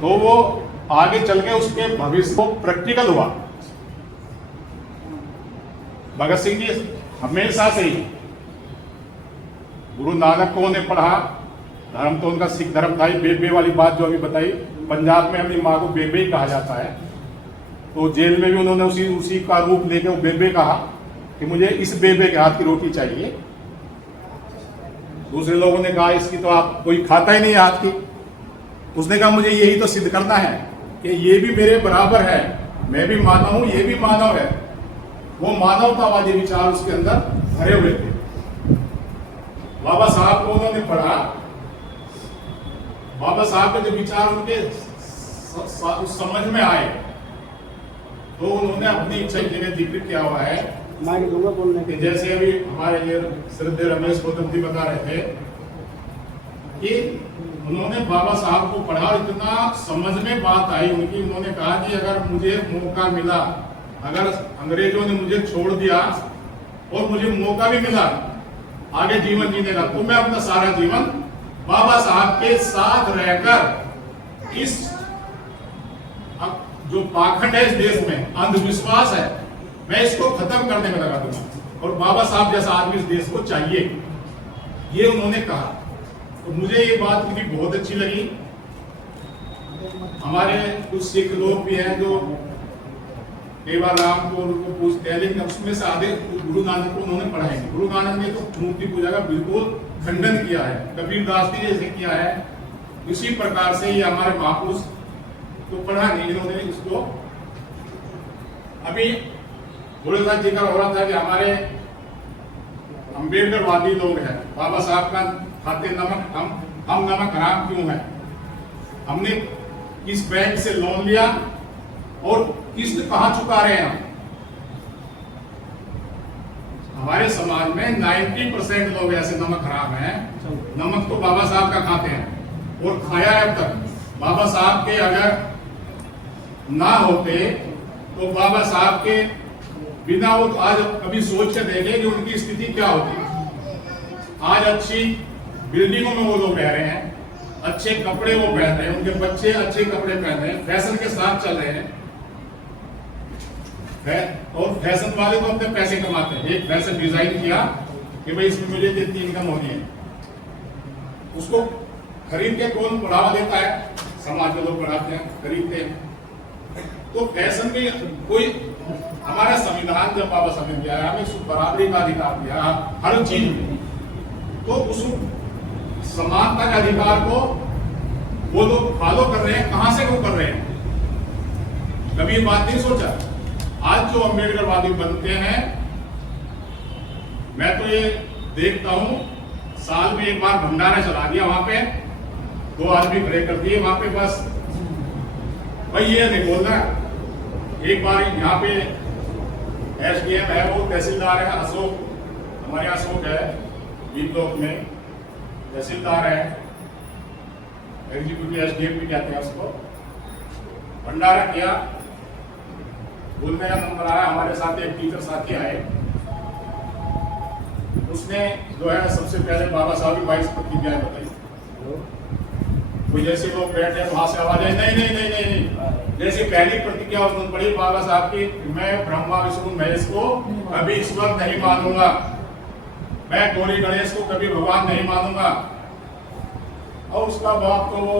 तो वो आगे चल के उसके भविष्य को प्रैक्टिकल हुआ। भगत सिंह जी हमेशा से ही गुरु नानक को उन्हें पढ़ा, धर्म तो उनका सिख धर्म था ही। बेबे वाली बात जो अभी बताई, पंजाब में अपनी माँ को बेबे ही कहा जाता है, तो जेल में भी उन्होंने उसी का रूप लेके वो बेबे कहा कि मुझे इस बेबे के हाथ की रोटी चाहिए। दूसरे लोगों ने कहा इसकी तो आप कोई खाता ही नहीं है हाथ की। उसने कहा मुझे यही तो सिद्ध करना है कि ये भी मेरे बराबर है, मैं भी मानव हूं, ये भी मानव है। वो मानवतावादी विचार उसके अंदर भरे हुए थे। बाबा साहब को उन्होंने पढ़ा, बाबा साहब के जो विचार उनके उस समझ में आए, तो उन्होंने अपनी इच्छा की जगह जिक्र किया हुआ है कि जैसे अभी हमारे ये श्रद्धेय रमेश गौतम जी बता रहे थे कि उन्होंने बाबा साहब को पढ़ा, इतना समझ में बात आई उनकी। उन्होंने कहा कि अगर मुझे मौका मिला, अगर अंग्रेजों ने मुझे छोड़ दिया और मुझे मौका भी मिला आगे जीवन जीने का, तो मैं अपना सारा जीवन बाबा साहब के साथ रहकर इस जो पाखंड है इस देश में, अंधविश्वास है, मैं इसको खत्म करने में लगा दूंगा और बाबा साहब जैसा आदमी इस देश को चाहिए, ये उन्होंने कहा। तो मुझे ये बात उनकी बहुत अच्छी लगी। हमारे कुछ सिख लोग भी हैं जो केवल राम को उनको पूछते हैं, लेकिन उसमें से आधे गुरु नानक को उन्होंने पढ़ाई। गुरु नानक ने तो मूर्ति पूजा का बिल्कुल खंडन किया है, कबीर दास ने जैसे किया है, इसी प्रकार से ये हमारे महापुरुष तो पढ़ा नहीं, इन्होंने उसको। अभी थोड़े सा जिक्र हो रहा था कि हमारे अम्बेडकरवादी लोग हैं, बाबा साहब का खाते नमक, हम नमक हराम क्यों है? हमने किस बैंक से लोन लिया और किस्त कहां चुका रहे हैं? हमारे समाज में 90% लोग ऐसे नमक हराम हैं। नमक तो बाबा साहब का खाते हैं और खाया है अब तक। बाबा साहब के अगर ना होते तो बाबा साहब के बिना वो तो आज कभी सोच के देखे कि उनकी स्थिति क्या होती। आज अच्छी बिल्डिंगों में वो लोग रह रहे हैं, अच्छे कपड़े वो पहन रहे हैं, उनके बच्चे अच्छे कपड़े पहन रहे हैं, फैशन के साथ चल रहे हैं। और फैशन वाले तो अपने पैसे कमाते हैं। एक फैशन डिजाइन किया कि भाई इसमें मुझे इतनी इनकम होनी है, उसको खरीद के कौन बढ़ावा देता है? समाज के लोग बढ़ाते हैं, खरीदते हैं। तो फैशन के कोई, हमारा संविधान जब बाबा साहब ने दिया है, हमें बराबरी का अधिकार दिया हर चीज में, तो उस समानता के अधिकार को वो लोग फॉलो कर रहे हैं। कहां से वो कर रहे हैं? कभी ये बात नहीं सोचा। आज जो अम्बेडकरवादी बनते हैं, मैं तो ये देखता हूं, साल में एक बार भंडारा चला दिया, वहां पे 2 आदमी खड़े कर दिए वहां पे, बस भाई ये नहीं बोल रहा। एक बार यहाँ पे एसडीएम है, वो तहसीलदार है अशोक, हमारे यहाँ अशोक है बीतलोक में तहसीलदार है, एग्जीक्यूटिव एसडीएम भी कहते हैं उसको। भंडारा किया, बोलने का नंबर आया, हमारे साथ एक टीचर साथी आए, उसने जो है सबसे पहले बाबा साहब की 22 प्रतिज्ञाएं बताई। कोई जैसे लोग बैठे वहां से आवाज आई, नहीं नहीं नहीं नहीं नहीं। जैसे पहली प्रतिज्ञा उन्होंने पढ़ी बाबा साहब की, मैं ब्रह्मा विष्णु महेश को कभी ईश्वर नहीं मानूंगा, मैं गौरी गणेश को कभी भगवान नहीं मानूंगा। और उसका बाप तो वो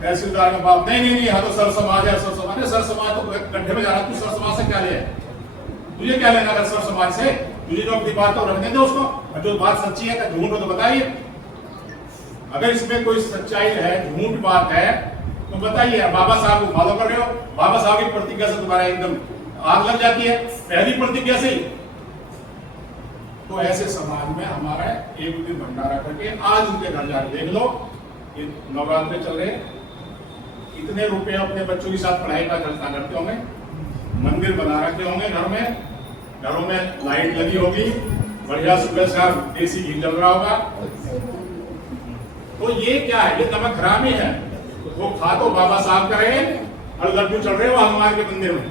तहसीलदार का बाप, नहीं नहीं नहीं, हाँ तो सर समाज है, सर समाज है। सर समाज तो गड्ढे में जा रहा, तू सर समाज से क्या ले, तुझे क्या लेना? अगर सर समाज से तुझे जो अपनी बात तो रखने दो उसको, और जो बात सच्ची है झूठ हो तो बताइए। अगर इसमें कोई सच्चाई है, झूठ बात है तो बताइए। बाबा साहब को फॉलो कर रहे हो, बाबा साहब की प्रतिज्ञा से तुम्हारा एकदम आग लग जाती है पहली प्रतिज्ञा से ही। तो ऐसे समाज में हमारा एक दिन भंडारा करके आज उनके घर जाकर देख लो, ये नवरात्रे चल रहे, कितने रुपए अपने बच्चों के साथ पढ़ाई का खर्चा करते होंगे, मंदिर बना रखे होंगे घर में, घरों में लाइट लगी होगी, बढ़िया सुबह शाम देसी घी जल रहा होगा। तो ये क्या है? ये नमक हरामी है। वो खा तो बाबा साहब का रहे और लड्डू चल रहे वो हनुमान के मंदिर में।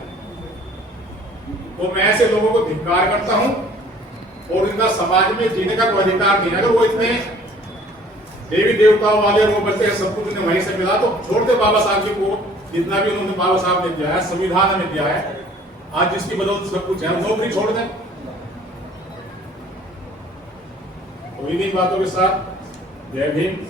तो मैं ऐसे लोगों को धिक्कार करता हूं और इनका समाज में जीने का कोई अधिकार नहीं है। अगर वो इतने देवी देवताओं वाले वो बच्चे हैं, सब कुछ उन्हें वहीं से मिला, तो छोड़ते बाबा साहब जी को, जितना भी उन्होंने बाबा साहब ने दिया है, संविधान में दिया है, आज जिसकी बदौलत सब कुछ है, नौकरी छोड़ दें। तो इन्हीं बातों के साथ जय भीम।